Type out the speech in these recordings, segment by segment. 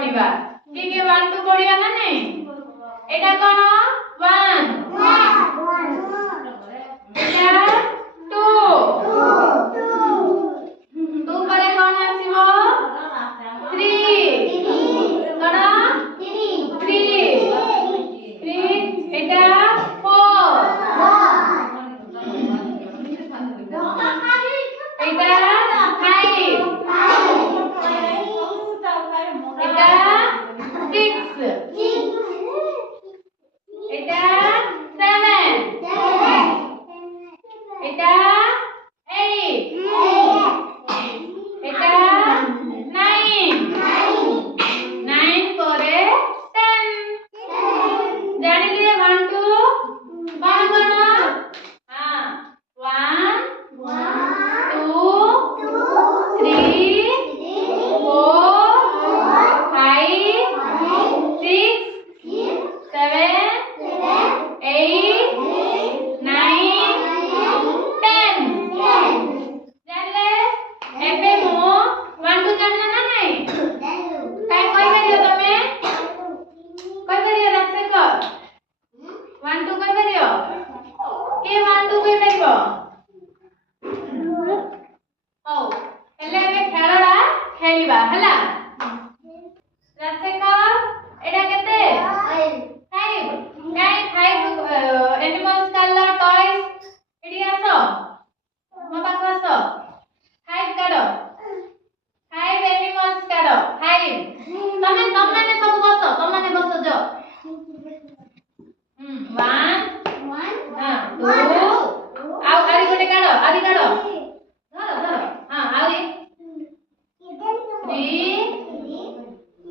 পড়িবা কি কি 1 2 পড়িবা না নাই এটা কোন 1 এটা 2 2 পরে কোন আসিব 3 কোন 3 এটা 4 এটা 5 এটা 6 এটা 7 এটা 8 এটা 9 9 পরে 10 জানিলে 1 2 কোন কোন हां 1 2 3 4 5 6 7 8 9 10 ଜାଣିଲେ ଏବେ ମୁଁ 1 2 ଜାଣିଲ ନା ନାହିଁ କାଇଁ କହିପାରିବ ତମେ କହିପାରିବ ରାକ୍ଷକ 1 2 କହିପାରିବ କିଏ 1 2 କହିପାରିବ ହଉ ହେଲେ ଏବେ ଖେଳଟା ଖେଳିବା ହେଲା ରାକ୍ଷକ ଏଟା କେତେ 5 କାଇଁ 5 animals color toys ଏଠି ଆସ ମୋ ପାଖକୁ ଆସ 5 କାଢ 5 animals କାଢ 5 ତମମାନେ ସବୁ ବସ ତମମାନେ ବସ ଯ 1 2 ଆଉ ଆରି ଗୋଟେ କାଢ ଆରି କାଢ ଧର ଧର ହଁ ଆରି 3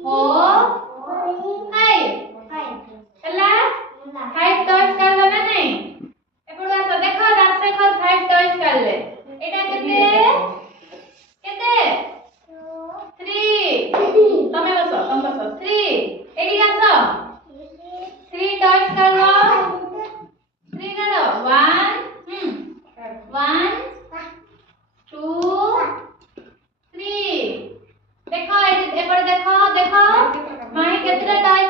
4 5 ହେଲା 5 toys କାଢଲ ନା ନାହିଁ ଏପଟୁ ଆସ ଦେଖ ରାଜଶେଖର 5 toys କାଢଲେ ଏଟା କେତେ କେତେ 3 ତମେ ବସ 3 ଏଠି ଆସ 3 toys କାଢ 3 କାଢ 1 1 2 3 ଦେଖ ଏପଟେ ଦେଖ ଦେଖ ମାହି କେତେଟା toys